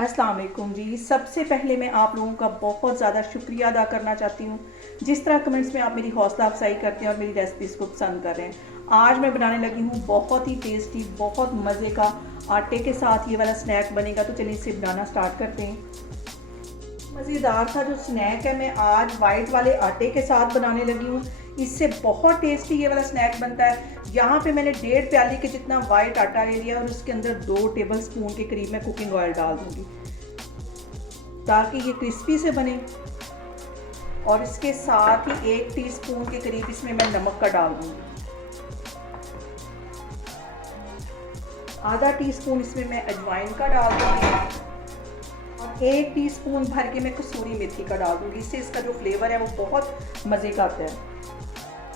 अस्सलाम वालेकुम जी। सबसे पहले मैं आप लोगों का बहुत ज़्यादा शुक्रिया अदा करना चाहती हूँ जिस तरह कमेंट्स में आप मेरी हौसला अफजाई करते हैं और मेरी रेसिपीज़ को पसंद कर रहे हैं। आज मैं बनाने लगी हूँ बहुत ही टेस्टी, बहुत मज़े का आटे के साथ ये वाला स्नैक बनेगा। तो चलिए इसे बनाना स्टार्ट करते हैं। मज़ेदार सा जो स्नैक है मैं आज वाइट वाले आटे के साथ बनाने लगी हूँ। इससे बहुत टेस्टी ये वाला स्नैक बनता है। यहाँ पे मैंने 1.5 प्याली के जितना वाइट आटा ले लिया और उसके अंदर 2 टेबल स्पून के करीब मैं कुकिंग ऑयल डाल दूँगी ताकि ये क्रिस्पी से बने। और इसके साथ ही 1 टीस्पून के करीब इसमें मैं नमक का डाल दूँगी। आधा टीस्पून इसमें मैं अजवाइन का डाल दूँगी और 1 टीस्पून भर के मैं कसूरी मेथी का डाल दूँगी। इससे इसका जो फ्लेवर है वो बहुत मज़े का आता है।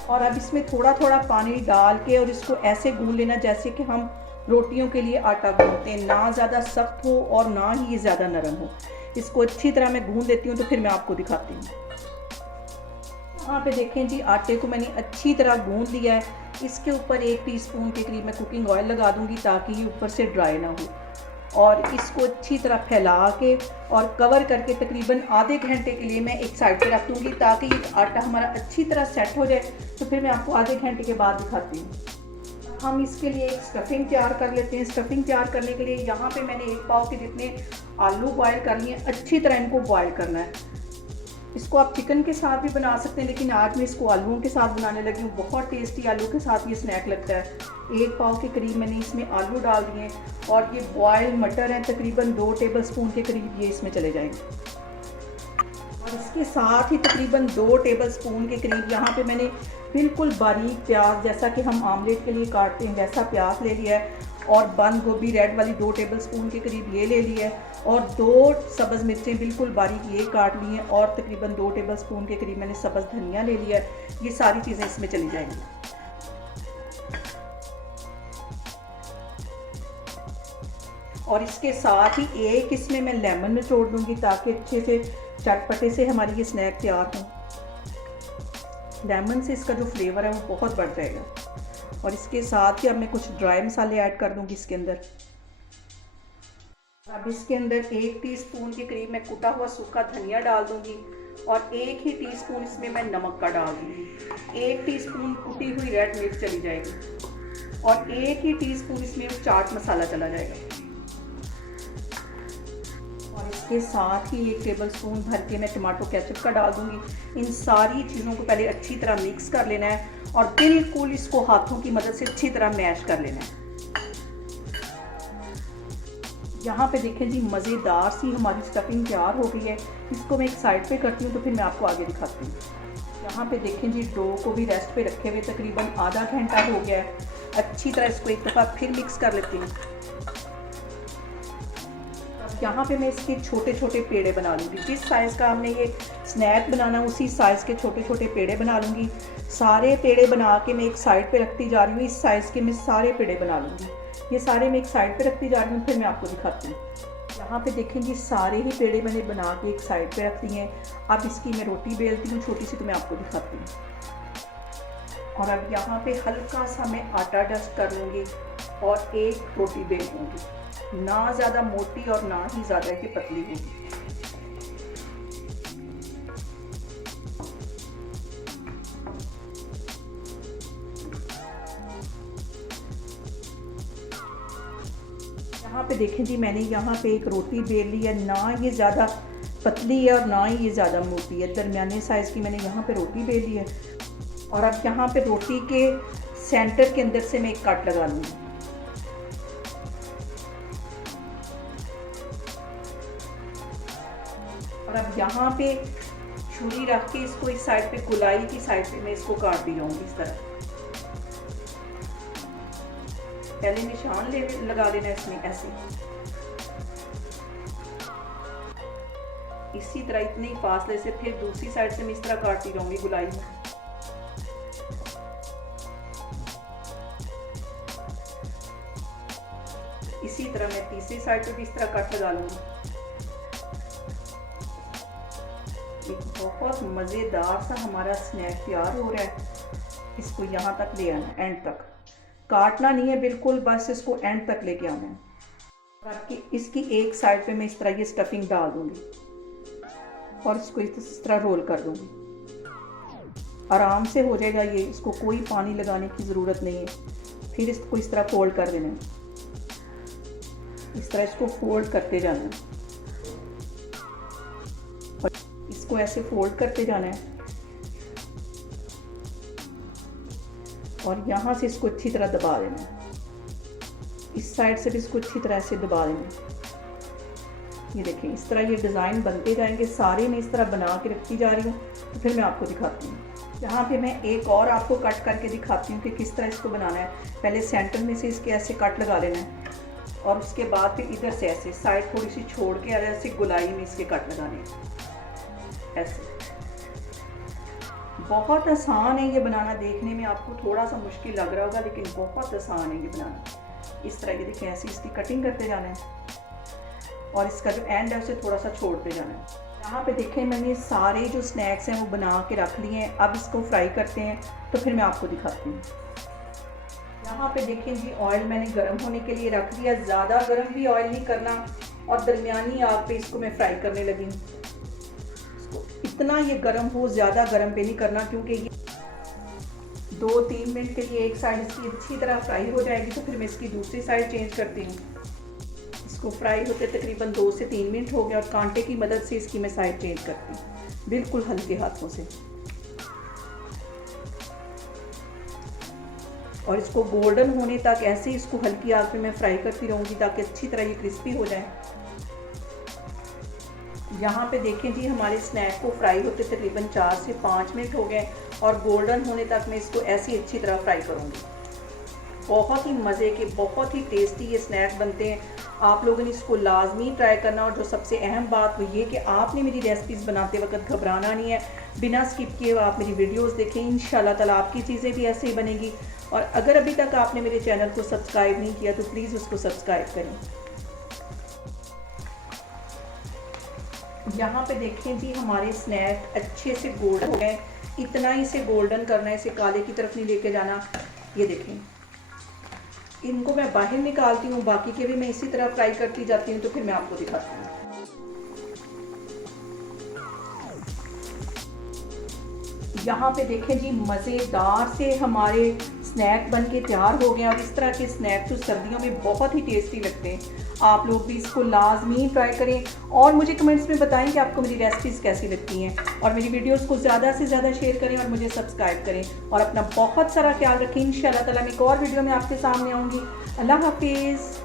और अब इसमें थोड़ा थोड़ा पानी डाल के और इसको ऐसे गूंद लेना जैसे कि हम रोटियों के लिए आटा गूंदते हैं, ना ज़्यादा सख्त हो और ना ही ये ज़्यादा नरम हो। इसको अच्छी तरह मैं गूंद लेती हूँ तो फिर मैं आपको दिखाती हूँ। यहाँ पे देखें जी, आटे को मैंने अच्छी तरह गूंद लिया है। इसके ऊपर 1 टीस्पून के करीब मैं कुकिंग ऑयल लगा दूँगी ताकि ये ऊपर से ड्राई ना हो। और इसको अच्छी तरह फैला के और कवर करके तकरीबन आधे घंटे के लिए मैं एक साइड पे रख दूँगी ताकि ये आटा हमारा अच्छी तरह सेट हो जाए। तो फिर मैं आपको आधे घंटे के बाद दिखाती हूँ। हम इसके लिए एक स्टफिंग तैयार कर लेते हैं। स्टफिंग तैयार करने के लिए यहाँ पे मैंने 1 पाव के जितने आलू बॉयल कर लिए। अच्छी तरह इनको बॉयल करना है। इसको आप चिकन के साथ भी बना सकते हैं, लेकिन आज मैं इसको आलूओं के साथ बनाने लगी हूँ। बहुत टेस्टी आलू के साथ ये स्नैक लगता है। 1 पाव के करीब मैंने इसमें आलू डाल दिए और ये बॉयल मटर हैं, तकरीबन 2 टेबल स्पून के करीब ये इसमें चले जाएंगे। और इसके साथ ही तकरीबन 2 टेबल स्पून के करीब यहाँ पे मैंने बिल्कुल बारीक प्याज, जैसा कि हम आमलेट के लिए काटते हैं वैसा प्याज ले लिया है। और बंद गोभी रेड वाली 2 टेबल स्पून के करीब ये ले लिया है। और 2 सब्ज़ मिर्चें बिल्कुल बारीक ये काट ली हैं और तकरीबन 2 टेबल स्पून के करीब मैंने सब्ज़ धनिया ले लिया है। ये सारी चीज़ें इसमें चली जाएंगी। और इसके साथ ही एक इसमें मैं लेमन निचोड़ दूँगी ताकि अच्छे से चटपटे से हमारी ये स्नैक तैयार हो। लेमन से इसका जो फ्लेवर है वो बहुत बढ़ जाएगा। और इसके साथ ही अब मैं कुछ ड्राई मसाले ऐड कर दूँगी इसके अंदर। अब इसके अंदर 1 टीस्पून के करीब मैं कुटा हुआ सूखा धनिया डाल दूँगी और 1 ही टीस्पून इसमें मैं नमक का डाल दूँगी। 1 टीस्पून कुटी हुई रेड मिर्च चली जाएगी और 1 ही टीस्पून इसमें चाट मसाला चला जाएगा। और इसके साथ ही 1 टेबल स्पून भर के मैं टमाटो केचप का डाल दूँगी। इन सारी चीज़ों को पहले अच्छी तरह मिक्स कर लेना है और बिल्कुल इसको हाथों की मदद से अच्छी तरह मैश कर लेना है। यहाँ पे देखें जी, मज़ेदार सी हमारी स्टफिंग तैयार हो गई है। इसको मैं एक साइड पे करती हूँ तो फिर मैं आपको आगे दिखाती हूँ। यहाँ पे देखें जी, डो को भी रेस्ट पे रखे हुए तकरीबन आधा घंटा हो गया है। अच्छी तरह इसको एक दफ़ा फिर मिक्स कर लेती हूँ। यहाँ पे मैं इसके छोटे छोटे पेड़े बना लूँगी। जिस साइज़ का हमने ये स्नैक बनाना उसी साइज़ के छोटे छोटे पेड़े बना लूँगी। सारे पेड़े बना के मैं एक साइड पे रखती जा रही हूँ। इस साइज़ के मैं सारे पेड़े बना लूँगी। ये सारे मैं एक साइड पे रखती जा रही हूँ, फिर मैं आपको दिखाती हूँ। यहाँ पे देखेंगे सारे ही पेड़े मैंने बना के एक साइड पे रख दिए हैं। अब इसकी मैं रोटी बेलती हूँ छोटी सी, तो मैं आपको दिखाती हूँ। और अब यहाँ पे हल्का सा मैं आटा डस्ट कर लूँगी और एक रोटी बेल लूँगी। ना ज़्यादा मोटी और ना ही ज़्यादा कि पतली होगी। यहाँ पे देखें जी, मैंने यहाँ पे एक रोटी बेल ली है। ना ये ज़्यादा पतली है और ना ही ये ज़्यादा मोटी है, दरमियाने साइज़ की मैंने यहाँ पे रोटी बेल ली है। और अब यहाँ पे रोटी के सेंटर के अंदर से मैं एक कट लगा लूँगी। और अब यहाँ पे छुरी रख के इसको इस साइड पे, गुलाई की साइड पे मैं इसको काट दी जाऊँगी इस तरह। पहले निशान लगा देना इसमें ऐसे, इसी तरह इतने ही फासले से फिर दूसरी साइड से मैं इस तरह काटती जाऊंगी गुलाई में। इसी तरह मैं तीसरी साइड पे भी इस तरह कट लगा लूंगी। एक बहुत मज़ेदार सा हमारा स्नैक तैयार हो रहा है। इसको यहाँ तक ले आना, एंड तक काटना नहीं है बिल्कुल, बस इसको एंड तक लेके आना है। आपकी इसकी एक साइड पे मैं इस तरह ये स्टफिंग डाल दूँगी और इसको इस तरह रोल कर दूँगी। आराम से हो जाएगा ये, इसको कोई पानी लगाने की ज़रूरत नहीं है। फिर इसको इस तरह फोल्ड कर देना है, इस तरह इसको फोल्ड करते जाना है और इसको ऐसे फोल्ड करते जाना है और यहाँ से इसको अच्छी तरह दबा देना है। इस साइड से भी इसको अच्छी तरह से दबा देना है। ये देखें, इस तरह ये डिज़ाइन बनते जाएंगे। सारे मैं इस तरह बना के रखती जा रही हूँ, तो फिर मैं आपको दिखाती हूँ। यहाँ पे मैं एक और आपको कट करके दिखाती हूँ कि किस तरह इसको बनाना है। पहले सेंटर में से इसके ऐसे कट लगा लेना है और उसके बाद फिर इधर से ऐसे साइड थोड़ी सी छोड़ के ऐसे गुलाई में इसके कट लगाने हैं ऐसे। बहुत आसान है ये बनाना, देखने में आपको थोड़ा सा मुश्किल लग रहा होगा लेकिन बहुत आसान है ये बनाना। इस तरह ये देखिए, ऐसे इसकी कटिंग करते जाना है और इसका जो एंड है उसे थोड़ा सा छोड़ते जाना है। यहाँ पे देखें, मैंने सारे जो स्नैक्स हैं वो बना के रख लिए हैं। अब इसको फ्राई करते हैं तो फिर मैं आपको दिखाती हूँ। यहाँ पे देखें जी, ऑयल मैंने गर्म होने के लिए रख दिया। ज़्यादा गर्म भी ऑयल नहीं करना और दरमियानी आग पे इसको मैं फ्राई करने लगी हूँ। इतना ये गर्म हो, ज़्यादा गर्म पे नहीं करना, क्योंकि ये 2-3 मिनट के लिए एक साइड इसकी अच्छी तरह फ्राई हो जाएगी तो फिर मैं इसकी दूसरी साइड चेंज करती हूँ। इसको फ्राई होते तकरीबन 2 से 3 मिनट हो गए और कांटे की मदद से इसकी मैं साइड चेंज करती हूँ बिल्कुल हल्के हाथों से। और इसको गोल्डन होने तक ऐसे इसको हल्की आग पे मैं फ्राई करती रहूँगी ताकि अच्छी तरह ये क्रिस्पी हो जाए। यहाँ पे देखें जी, हमारे स्नैक को फ्राई होते तकरीबन 4 से 5 मिनट हो गए और गोल्डन होने तक मैं इसको ऐसी अच्छी तरह फ्राई करूँगी। बहुत ही मज़े के, बहुत ही टेस्टी ये स्नैक बनते हैं। आप लोगों ने इसको लाजमी ट्राई करना। और जो सबसे अहम बात वो ये कि आपने मेरी रेसिपीज़ बनाते वक्त घबराना नहीं है, बिना स्किप किए आप मेरी वीडियोस देखें। इंशाल्लाह ताला आपकी चीज़ें भी ऐसे ही बनेगी। और अगर अभी तक आपने मेरे चैनल को सब्सक्राइब नहीं किया तो प्लीज़ उसको सब्सक्राइब करें। यहाँ पे देखें जी, हमारे स्नैक अच्छे से गोल्डन हो गए। इतना ही से गोल्डन करना है, इसे काले की तरफ नहीं लेके जाना। ये देखें, इनको मैं बाहर निकालती हूँ, बाकी के भी मैं इसी तरह फ्राई करती जाती हूँ तो फिर मैं आपको दिखाती हूँ। यहाँ पे देखें जी, मज़ेदार से हमारे स्नैक बन के तैयार हो गए। और इस तरह के स्नैक जो सर्दियों में बहुत ही टेस्टी लगते हैं। आप लोग भी इसको लाजमी ट्राई करें और मुझे कमेंट्स में बताएं कि आपको मेरी रेसिपीज़ कैसी लगती हैं। और मेरी वीडियोस को ज़्यादा से ज़्यादा शेयर करें और मुझे सब्सक्राइब करें। और अपना बहुत सारा ख्याल रखें। इंशाल्लाह ताला मैं एक और वीडियो में आपके सामने आऊँगी। अल्लाह हाफिज़।